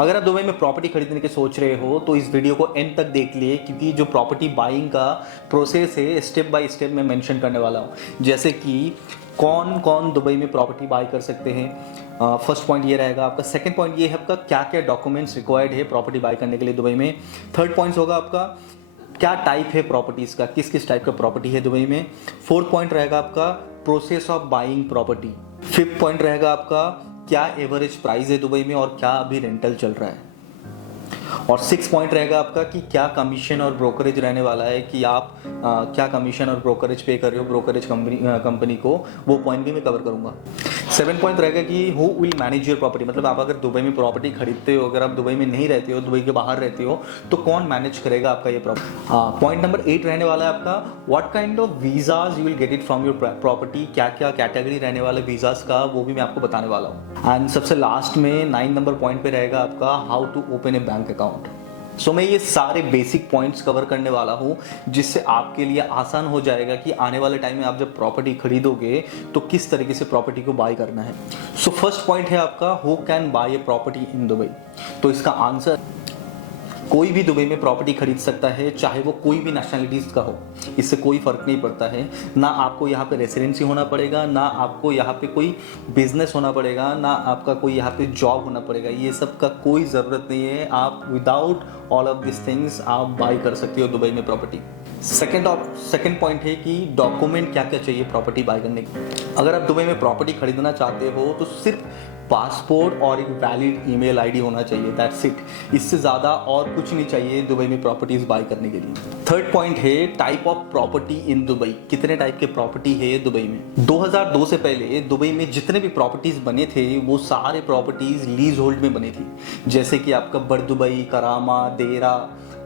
अगर आप दुबई में प्रॉपर्टी खरीदने की सोच रहे हो तो इस वीडियो को एंड तक देख लिए, क्योंकि जो प्रॉपर्टी बाइंग का प्रोसेस है स्टेप बाय स्टेप मैं मेंशन करने वाला हूँ। जैसे कि कौन कौन दुबई में प्रॉपर्टी बाय कर सकते हैं, फर्स्ट पॉइंट ये रहेगा आपका। सेकंड पॉइंट ये है आपका क्या क्या डॉक्यूमेंट्स रिक्वायर्ड है प्रॉपर्टी बाय करने के लिए दुबई में। थर्ड पॉइंट होगा आपका क्या टाइप है प्रॉपर्टीज़ का, किस किस टाइप का प्रॉपर्टी है दुबई में। फोर्थ पॉइंट रहेगा आपका process of buying property. Fifth point रहेगा आपका क्या एवरेज प्राइस है दुबई में और क्या अभी रेंटल चल रहा है। और सिक्स पॉइंट रहेगा आपका कि क्या कमीशन और ब्रोकरेज रहने वाला है, कि आप क्या कमीशन और ब्रोकरेज पे कर रहे हो ब्रोकरेज कंपनी को, वो पॉइंट भी मैं कवर करूंगा। सेवन पॉइंट रहेगा कि who will manage your property, मतलब आप अगर दुबई में प्रॉपर्टी खरीदते हो, अगर आप दुबई में नहीं रहते हो, दुबई के बाहर रहते हो, तो कौन मैनेज करेगा आपका ये प्रॉपर्टी। पॉइंट नंबर 8 रहने वाला है आपका what kind of visas you will get it from your property, क्या क्या कैटेगरी रहने वाले वीजाज का, वो भी मैं आपको बताने वाला हूँ। एंड सबसे लास्ट में 9 नंबर पॉइंट पे रहेगा आपका how to open a bank account. So मैं ये सारे बेसिक पॉइंट्स कवर करने वाला हूँ, जिससे आपके लिए आसान हो जाएगा कि आने वाले टाइम में आप जब प्रॉपर्टी खरीदोगे तो किस तरीके से प्रॉपर्टी को बाय करना है। सो फर्स्ट पॉइंट है आपका who can buy a property in Dubai. तो इसका आंसर कोई भी दुबई में प्रॉपर्टी खरीद सकता है, चाहे वो कोई भी नेशनलिटीज़ का हो, इससे कोई फ़र्क नहीं पड़ता है। ना आपको यहाँ पे रेसिडेंसी होना पड़ेगा, ना आपको यहाँ पे कोई बिजनेस होना पड़ेगा, ना आपका कोई यहाँ पे जॉब होना पड़ेगा, ये सब का कोई ज़रूरत नहीं है। आप without all of this things आप बाई कर सकते हो दुबई में प्रॉपर्टी। सेकेंड पॉइंट है कि डॉक्यूमेंट क्या क्या चाहिए प्रॉपर्टी बाय करने के। अगर आप दुबई में प्रॉपर्टी खरीदना चाहते हो तो सिर्फ पासपोर्ट और एक वैलिड ईमेल आईडी होना चाहिए, दैट्स इट। इससे ज़्यादा और कुछ नहीं चाहिए दुबई में प्रॉपर्टीज बाय करने के लिए। थर्ड पॉइंट है type of property in Dubai, कितने टाइप के प्रॉपर्टी है दुबई में। 2002 से पहले दुबई में जितने भी प्रॉपर्टीज बने थे वो सारे प्रॉपर्टीज लीज होल्ड में बने थी, जैसे कि आपका बरदुबई, करामा, देरा,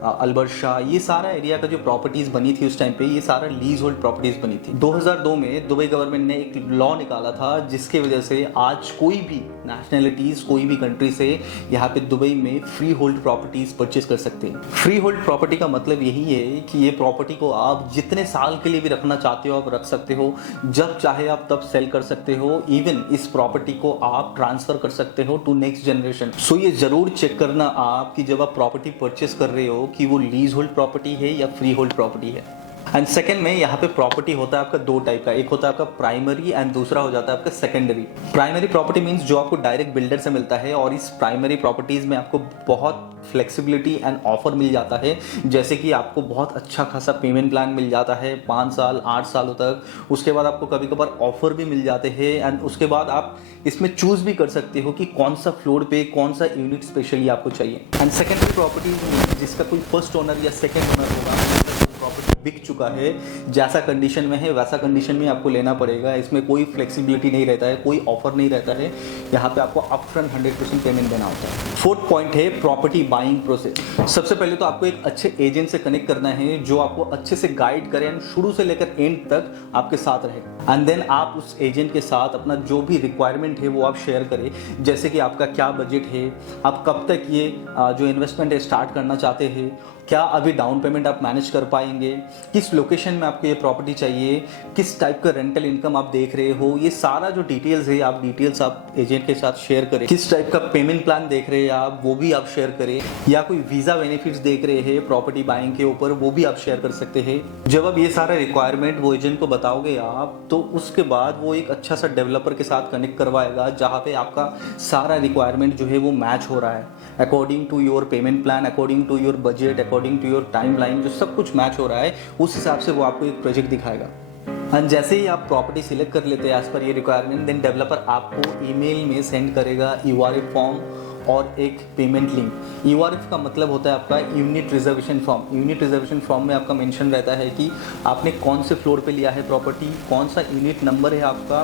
अलबरशाह, ये सारा एरिया का जो प्रॉपर्टीज बनी थी उस टाइम पे ये सारा लीज होल्ड प्रॉपर्टीज बनी थी। 2002 में दुबई गवर्नमेंट ने एक लॉ निकाला था जिसके वजह से आज कोई भी नेशनलिटीज कोई भी कंट्री से यहाँ पे दुबई में फ्री होल्ड प्रॉपर्टीज परचेज कर सकते हैं। फ्री होल्ड प्रॉपर्टी का मतलब यही है कि ये प्रॉपर्टी को आप जितने साल के लिए भी रखना चाहते हो आप रख सकते हो, जब चाहे आप तब सेल कर सकते हो। इवन इस प्रॉपर्टी को आप ट्रांसफर कर सकते हो टू नेक्स्ट जनरेशन। सो ये जरूर चेक करना आप कि जब आप प्रॉपर्टी परचेज कर रहे हो कि वो लीज होल्ड प्रॉपर्टी है या फ्री होल्ड प्रॉपर्टी है। एंड सेकंड में यहाँ पे प्रॉपर्टी होता है आपका दो टाइप का, एक होता है आपका प्राइमरी एंड दूसरा हो जाता है आपका सेकेंडरी। प्राइमरी प्रॉपर्टी मींस जो आपको डायरेक्ट बिल्डर से मिलता है, और इस प्राइमरी प्रॉपर्टीज में आपको बहुत फ्लेक्सिबिलिटी एंड ऑफर मिल जाता है, जैसे कि आपको बहुत अच्छा खासा पेमेंट प्लान मिल जाता है 5 साल 8 सालों तक। उसके बाद आपको कभी कभार ऑफर भी मिल जाते हैं, एंड उसके बाद आप इसमें चूज भी कर सकते हो कि कौन सा फ्लोर पे कौन सा यूनिट स्पेशली आपको चाहिए। एंड सेकेंडरी प्रॉपर्टीज जिसका कोई फर्स्ट ओनर या सेकेंड ओनर होगा, प्रॉपर्टी बिक चुका है, जैसा कंडीशन में है वैसा कंडीशन में आपको लेना पड़ेगा। इसमें कोई फ्लेक्सिबिलिटी नहीं रहता है, कोई ऑफर नहीं रहता है, यहाँ पे आपको अपफ्रंट 100% पेमेंट देना होता है। फोर्थ पॉइंट है प्रॉपर्टी बाइंग प्रोसेस। सबसे पहले तो आपको एक अच्छे एजेंट से कनेक्ट करना है जो आपको अच्छे से गाइड करे एंड शुरू से लेकर एंड तक आपके साथ रहे। एंड देन आप उस एजेंट के साथ अपना जो भी रिक्वायरमेंट है वो आप शेयर करें, जैसे कि आपका क्या बजट है, आप कब तक ये जो इन्वेस्टमेंट है स्टार्ट करना चाहते हैं, क्या अभी डाउन पेमेंट आप मैनेज कर पाएंगे, किस लोकेशन में आपको ये प्रॉपर्टी चाहिए, किस टाइप का रेंटल इनकम आप देख रहे हो, ये सारा जो डिटेल्स है आप डिटेल्स आप एजेंट के साथ शेयर करें। किस टाइप का पेमेंट प्लान देख रहे हैं आप वो भी आप शेयर करें, या कोई वीज़ा बेनिफिट्स देख रहे हैं प्रॉपर्टी बाइंग के ऊपर वो भी आप शेयर कर सकते हैं। जब आप ये सारा रिक्वायरमेंट वो एजेंट को बताओगे आप, तो उसके बाद वो एक अच्छा सा डेवलपर के साथ कनेक्ट करवाएगा जहाँ पे आपका सारा रिक्वायरमेंट जो है वो मैच हो रहा है according to your payment plan, according to your budget, according to your timeline, जो सब कुछ मैच हो रहा है उस हिसाब से वो आपको एक प्रोजेक्ट दिखाएगा। एंड जैसे ही आप प्रॉपर्टी सिलेक्ट कर लेते हैं एज पर ये रिक्वायरमेंट, देन डेवलपर आपको ईमेल में सेंड करेगा ईआरएफ फॉर्म और एक पेमेंट लिंक। ईआरएफ का मतलब होता है आपका unit reservation form. Unit reservation form में आपका मेंशन रहता है कि आपने कौन से फ्लोर पे लिया है प्रॉपर्टी, कौन सा यूनिट नंबर है आपका,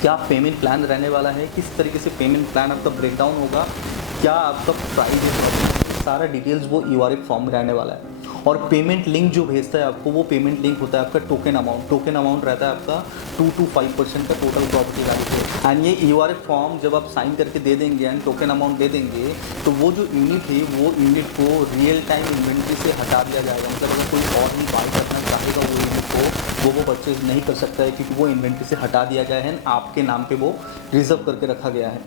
क्या पेमेंट प्लान रहने वाला है, किस तरीके से पेमेंट प्लान आपका ब्रेकडाउन होगा, क्या आपका प्राइस है, सारा डिटेल्स वो ईआरएफ फॉर्म में रहने वाला है। और पेमेंट लिंक जो भेजता है आपको, वो पेमेंट लिंक होता है आपका टोकन अमाउंट। टोकन अमाउंट रहता है आपका 2 to 5% का टोटल प्रॉपर्टी वैल्यू पे। एंड ये ईआरएफ फॉर्म जब आप साइन करके दे देंगे एंड टोकन अमाउंट दे देंगे, तो वो जो यूनिट है वो यूनिट को रियल टाइम इन्वेंट्री से हटा दिया जाएगा। मतलब अगर कोई और भी बाय करना चाहेगा वो यूनिट को, वो परचेज नहीं कर सकता है, क्योंकि वो इन्वेंट्री से हटा दिया गया है, आपके नाम पे वो रिजर्व करके रखा गया है।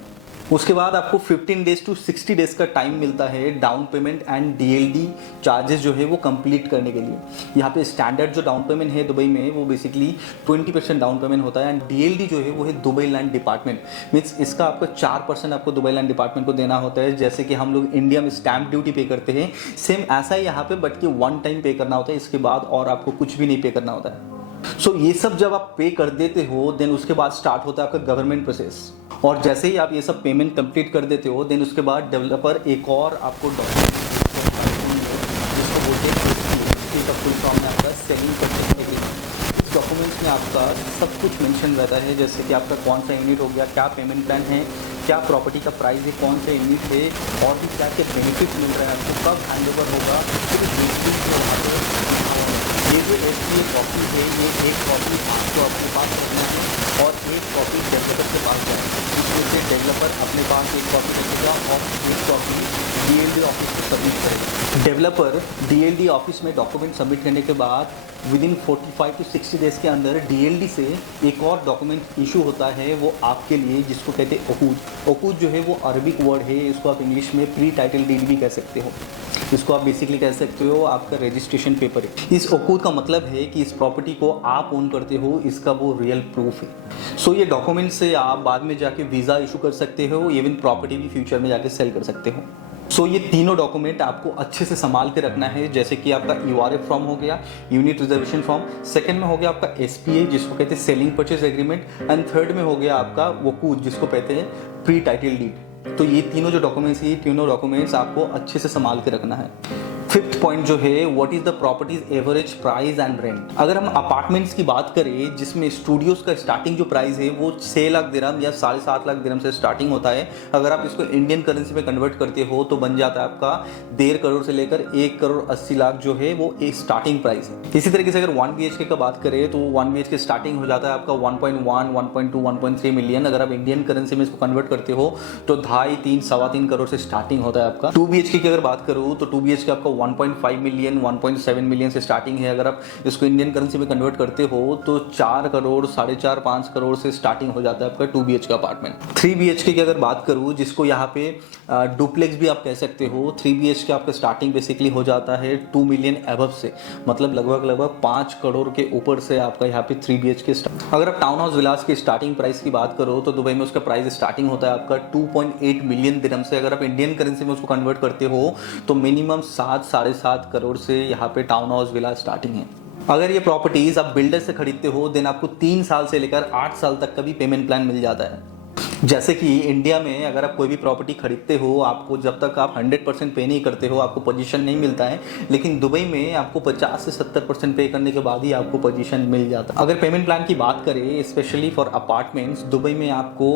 उसके बाद आपको 15 डेज टू 60 डेज का टाइम मिलता है down payment and DLD charges जो है वो कंप्लीट करने के लिए। यहाँ पे स्टैंडर्ड जो डाउन पेमेंट है दुबई में वो बेसिकली 20% डाउन पेमेंट होता है एंड डीएलडी जो है वो है दुबई लैंड डिपार्टमेंट। मीन्स इसका आपको 4% आपको दुबई लैंड डिपार्टमेंट को देना होता है, जैसे कि हम लोग इंडिया में स्टैंप ड्यूटी पे करते हैं सेम ऐसा ही यहाँ पे, बट कि वन टाइम पे करना होता है, इसके बाद और आपको कुछ भी नहीं पे करना होता है। सो ये सब जब आप पे कर देते हो देन उसके बाद स्टार्ट होता है आपका गवर्नमेंट प्रोसेस, और जैसे ही आप ये सब पेमेंट कंप्लीट कर देते हो देन उसके बाद डेवलपर एक और आपको डॉक्यूमेंट जिसको बोलते हैं इसका फुल फॉर्म में आपका सेलिंग परचेज एग्रीमेंट। इस डॉक्यूमेंट्स में आपका सब कुछ मेंशन रहता है, जैसे कि आपका कौन सा यूनिट हो गया, क्या पेमेंट प्लान है, क्या प्रॉपर्टी का प्राइस है, कौन सा यूनिट है, और भी क्या क्या बेनिफिट मिल रहा है आपको, कब हैंड ओवर होगा। ये जो SPA कॉपी है ये एक कॉपी आपको अपने पास रखना है और एक कॉपी डेवलपर के पास जाएगी, जिसमें से डेवलपर अपने पास एक कॉपी रखेगा और एक कॉपी DLD ऑफिस में सबमिट करेगा। डेवलपर DLD ऑफिस में डॉक्यूमेंट सबमिट करने के बाद विदिन 45 टू 60 डेज़ के अंदर DLD से एक और डॉक्यूमेंट इशू होता है वो आपके लिए, जिसको कहते हैं ओकूज। ओकूज जो है वो अरबिक वर्ड है, इसको आप इंग्लिश में प्री टाइटल डीड भी कह सकते हो। इसको आप बेसिकली कह सकते हो आपका रजिस्ट्रेशन पेपर है। इस ओकूद का मतलब है कि इस प्रॉपर्टी को आप ओन करते हो, इसका वो रियल प्रूफ है। सो ये डॉक्यूमेंट से आप बाद में जाके वीज़ा इशू कर सकते हो, इवन प्रॉपर्टी भी फ्यूचर में जाके सेल कर सकते हो। सो ये तीनों डॉक्यूमेंट आपको अच्छे से संभाल के रखना है, जैसे कि आपका URF फॉर्म हो गया, यूनिट रिजर्वेशन फॉर्म, सेकंड में हो गया आपका SPA जिसको कहते हैं selling purchase agreement, and third में हो गया आपका वकूद जिसको कहते हैं प्री टाइटल डीड। तो ये तीनों जो डॉक्यूमेंट्स है, ये तीनों डॉक्यूमेंट्स आपको अच्छे से संभाल के रखना है। फिफ्थ पॉइंट जो है what is the properties average price and rent. अगर हम अपार्टमेंट्स की बात करें जिसमें स्टूडियोज का स्टार्टिंग जो प्राइस है वो 6 लाख दिरहम या 7.5 लाख दिरहम से स्टार्टिंग होता है। अगर आप इसको इंडियन करेंसी में कन्वर्ट करते हो तो बन जाता है आपका 1.5 करोड़ से लेकर 1 करोड़ 80 लाख जो है वो एक स्टार्टिंग प्राइस है। इसी तरीके से अगर 1 BHK का बात करें तो 1 BHK स्टार्टिंग हो जाता है आपका 1.1, 1.2, 1.3 मिलियन। अगर आप इंडियन करेंसी में इसको कन्वर्ट करते हो तो 2.5, 3, 3.25 करोड़ से स्टार्टिंग होता है आपका। 2 BHK की अगर बात करूँ तो 2 BHK आपका 1.5 मिलियन, 1.7 मिलियन से स्टार्टिंग है। अगर आप इसको इंडियन करेंसी में कन्वर्ट करते हो तो 4 करोड़, 4.5, 5 करोड़ से स्टार्टिंग हो जाता है आपका 2 BHK अपार्टमेंट। 3 BHK की अगर बात करूँ जिसको यहाँ पे डुप्लेक्स भी आप कह सकते हो, 3 BHK आपका स्टार्टिंग बेसिकली हो जाता है 2 मिलियन एबव से, मतलब लगभग 5 करोड़ के ऊपर से आपका यहाँ पे 3 BHK स्टार्ट। अगर आप टाउन हाउस विलास की स्टार्टिंग प्राइस की बात करो तो दुबई में उसका प्राइस स्टार्टिंग होता है आपका 2.8 मिलियन दिरहम से। अगर आप इंडियन करेंसी में उसको कन्वर्ट करते हो तो मिनिमम 7, 7.5 करोड़ से यहाँ पे टाउन हाउस विला स्टार्टिंग है। अगर ये प्रॉपर्टीज आप बिल्डर से खरीदते हो देन आपको 3 साल से लेकर 8 साल तक का भी पेमेंट प्लान मिल जाता है। जैसे कि इंडिया में अगर आप कोई भी प्रॉपर्टी खरीदते हो आपको जब तक आप 100% पे नहीं करते हो आपको पोजीशन नहीं मिलता है, लेकिन दुबई में आपको 50 से 70% पे करने के बाद ही आपको पोजीशन मिल जाता है। अगर पेमेंट प्लान की बात करें स्पेशली फॉर अपार्टमेंट्स, दुबई में आपको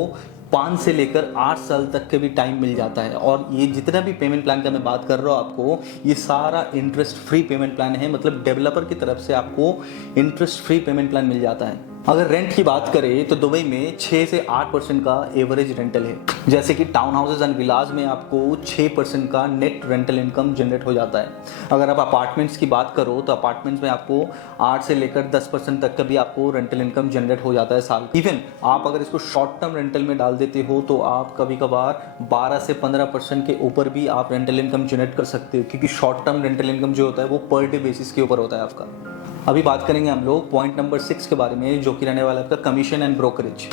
5 से लेकर 8 साल तक के भी टाइम मिल जाता है। और ये जितना भी पेमेंट प्लान का मैं बात कर रहा हूँ आपको, ये सारा इंटरेस्ट फ्री पेमेंट प्लान है, मतलब डेवलपर की तरफ से आपको इंटरेस्ट फ्री पेमेंट प्लान मिल जाता है। अगर रेंट की बात करें तो दुबई में 6 से 8% का एवरेज रेंटल है, जैसे कि टाउन हाउसेज एंड विलाज में आपको 6% का नेट रेंटल इनकम जनरेट हो जाता है। अगर आप अपार्टमेंट्स की बात करो तो अपार्टमेंट्स में आपको 8 से लेकर 10% तक का भी आपको रेंटल इनकम जनरेट हो जाता है साल। इवन आप अगर इसको शॉर्ट टर्म रेंटल में डाल देते हो तो आप कभी कभार 12 से 15% के ऊपर भी आप रेंटल इनकम जनरेट कर सकते हो, क्योंकि शॉर्ट टर्म रेंटल इनकम जो होता है वो पर डे बेसिस के ऊपर होता है आपका। अभी बात करेंगे हम लोग पॉइंट नंबर 6 के बारे में, जो कि रहने वाला है आपका कमीशन एंड ब्रोकरेज।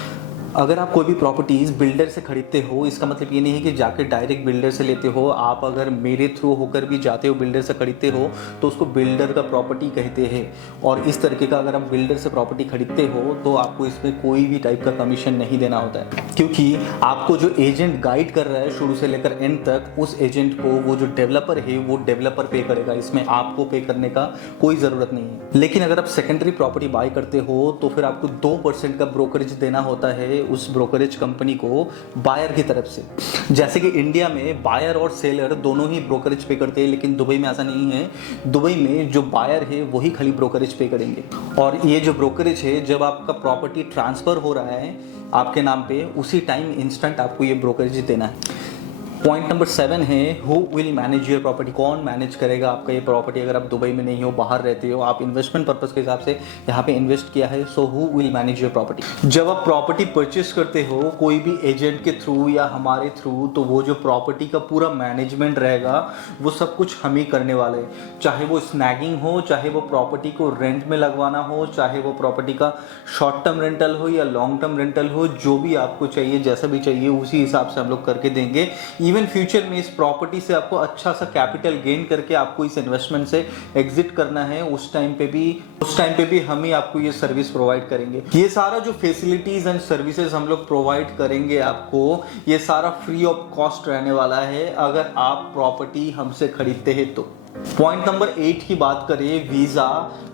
अगर आप कोई भी प्रॉपर्टीज़ बिल्डर से खरीदते हो, इसका मतलब ये नहीं है कि जाके डायरेक्ट बिल्डर से लेते हो। आप अगर मेरे थ्रू होकर भी जाते हो बिल्डर से खरीदते हो तो उसको बिल्डर का प्रॉपर्टी कहते हैं। और इस तरीके का अगर आप बिल्डर से प्रॉपर्टी खरीदते हो तो आपको इसमें कोई भी टाइप का कमीशन नहीं देना होता है, क्योंकि आपको जो एजेंट गाइड कर रहा है शुरू से लेकर एंड तक, उस एजेंट को वो जो डेवलपर है वो डेवलपर पे करेगा। इसमें आपको पे करने का कोई ज़रूरत नहीं है। लेकिन अगर आप सेकेंडरी प्रॉपर्टी बाय करते हो तो फिर आपको 2% का ब्रोकरेज देना होता है उस ब्रोकरेज कंपनी को बायर की तरफ से। जैसे कि इंडिया में बायर और सेलर दोनों ही ब्रोकरेज पे करते हैं, लेकिन दुबई में ऐसा नहीं है। दुबई में जो बायर है वही खाली ब्रोकरेज पे करेंगे। और ये जो ब्रोकरेज है, जब आपका प्रॉपर्टी ट्रांसफर हो रहा है आपके नाम पे, उसी टाइम इंस्टेंट आपको ये ब्रोकरेज देना है। पॉइंट नंबर 7 है who will manage your property, कौन मैनेज करेगा आपका ये प्रॉपर्टी। अगर आप दुबई में नहीं हो, बाहर रहते हो, आप इन्वेस्टमेंट पर्पस के हिसाब से यहाँ पे इन्वेस्ट किया है, so who will manage your property. जब आप प्रॉपर्टी परचेस करते हो कोई भी एजेंट के थ्रू या हमारे थ्रू, तो वो जो प्रॉपर्टी का पूरा मैनेजमेंट रहेगा वो सब कुछ हम ही करने वाले हैं। चाहे वो स्नैगिंग हो, चाहे वो प्रॉपर्टी को रेंट में लगवाना हो, चाहे वो प्रॉपर्टी का शॉर्ट टर्म रेंटल हो या लॉन्ग टर्म रेंटल हो, जो भी आपको चाहिए, जैसा भी चाहिए उसी हिसाब से हम लोग करके देंगे। इवन फ्यूचर में इस प्रॉपर्टी से आपको अच्छा सा कैपिटल गेन करके आपको इस इन्वेस्टमेंट से एग्जिट करना है, उस टाइम पे भी हम ही आपको ये सर्विस प्रोवाइड करेंगे। ये सारा जो फैसिलिटीज एंड सर्विसेज हम लोग प्रोवाइड करेंगे आपको, ये सारा फ्री ऑफ कॉस्ट रहने वाला है अगर आप प्रॉपर्टी हमसे खरीदते हैं तो। पॉइंट नंबर 8 की बात करें, वीज़ा।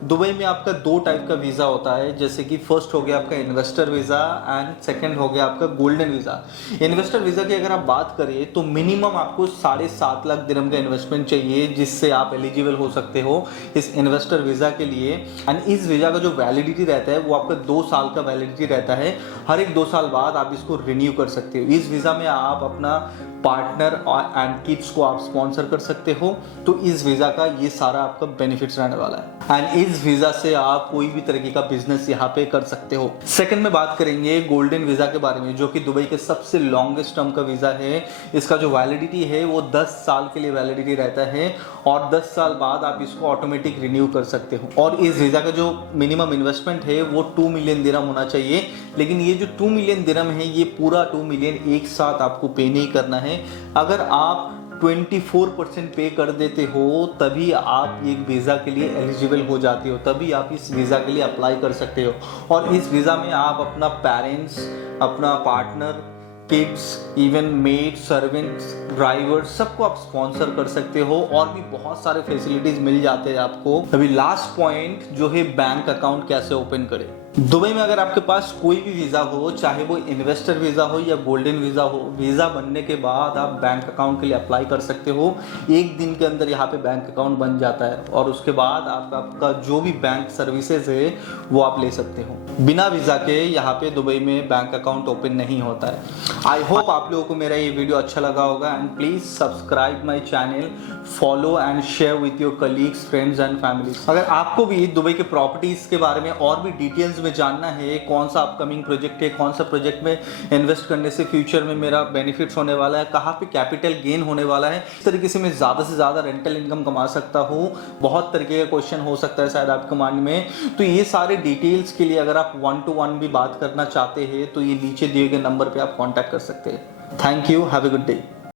दुबई में आपका 2 टाइप का वीज़ा होता है, जैसे कि फर्स्ट हो गया आपका इन्वेस्टर वीज़ा एंड सेकंड हो गया आपका गोल्डन वीज़ा। इन्वेस्टर वीज़ा की अगर आप बात करें तो मिनिमम आपको 7.5 लाख दिरहम का इन्वेस्टमेंट चाहिए जिससे आप एलिजिबल हो सकते हो इस इन्वेस्टर वीज़ा के लिए। एंड इस वीज़ा का जो वैलिडिटी रहता है वो आपका 2 साल का वैलिडिटी रहता है। हर एक 2 साल बाद आप इसको रिन्यू कर सकते हो। इस वीज़ा में आप अपना पार्टनर एंड किड्स को आप स्पॉन्सर कर सकते हो। तो इस वीज़ा का ये सारा आपका बेनिफिट्स रहने वाला है एंड इस वीज़ा से आप कोई भी तरीके का बिजनेस यहाँ पे कर सकते हो। सेकंड में बात करेंगे गोल्डन वीज़ा के बारे में, जो कि दुबई के सबसे लॉन्गेस्ट टर्म का वीज़ा है। इसका जो वैलिडिटी है वो 10 साल के लिए वैलिडिटी रहता है और 10 साल बाद आप इसको ऑटोमेटिक रिन्यू कर सकते हो। और इस वीज़ा का जो मिनिमम इन्वेस्टमेंट है वो 2 मिलियन दिरहम होना चाहिए, लेकिन ये जो 2 मिलियन दिरहम है ये पूरा 2 मिलियन एक साथ आपको पे नहीं करना है। अगर आप 24% पे कर देते हो तभी आप एक वीज़ा के लिए एलिजिबल हो जाते हो, तभी आप इस वीज़ा के लिए अप्लाई कर सकते हो। और इस वीज़ा में आप अपना पेरेंट्स, अपना partner, kids, even made, servants, driver सबको आप स्पॉन्सर कर सकते हो और भी बहुत सारे फैसिलिटीज मिल जाते हैं आपको। अभी लास्ट पॉइंट जो है बैंक अकाउंट कैसे ओपन करें। दुबई में अगर आपके पास कोई भी वीज़ा हो, चाहे वो इन्वेस्टर वीज़ा हो या गोल्डन वीज़ा हो, वीज़ा बनने के बाद आप बैंक अकाउंट के लिए अप्लाई कर सकते हो। 1 दिन के अंदर यहाँ पे बैंक अकाउंट बन जाता है और उसके बाद आपका जो भी बैंक सर्विसेज है वो आप ले सकते हो। बिना वीज़ा के यहाँ पे दुबई में बैंक अकाउंट ओपन नहीं होता है। आई होप आप लोगों को मेरा ये वीडियो अच्छा लगा होगा and please subscribe my channel, follow and share with your colleagues, friends and families. अगर आपको भी दुबई के प्रॉपर्टीज़ के बारे में और भी डिटेल्स में जानना है, कौन सा अपकमिंग प्रोजेक्ट है, कौन सा प्रोजेक्ट में इन्वेस्ट करने से फ्यूचर में मेरा बेनिफिट्स होने वाला है, कहाँ पे कैपिटल गेन होने वाला है, इस तरीके से मैं ज़्यादा से ज़्यादा रेंटल इनकम कमा सकता हूँ, बहुत तरीके का क्वेश्चन हो सकता है शायद आपके माइंड में, तो ये सारे डिटेल्स के लिए अगर आप 1-to-1 भी बात करना चाहते हैं तो ये नीचे दिए गए नंबर पर आप कॉन्टैक्ट कर सकते हैं। Thank you, have a good day.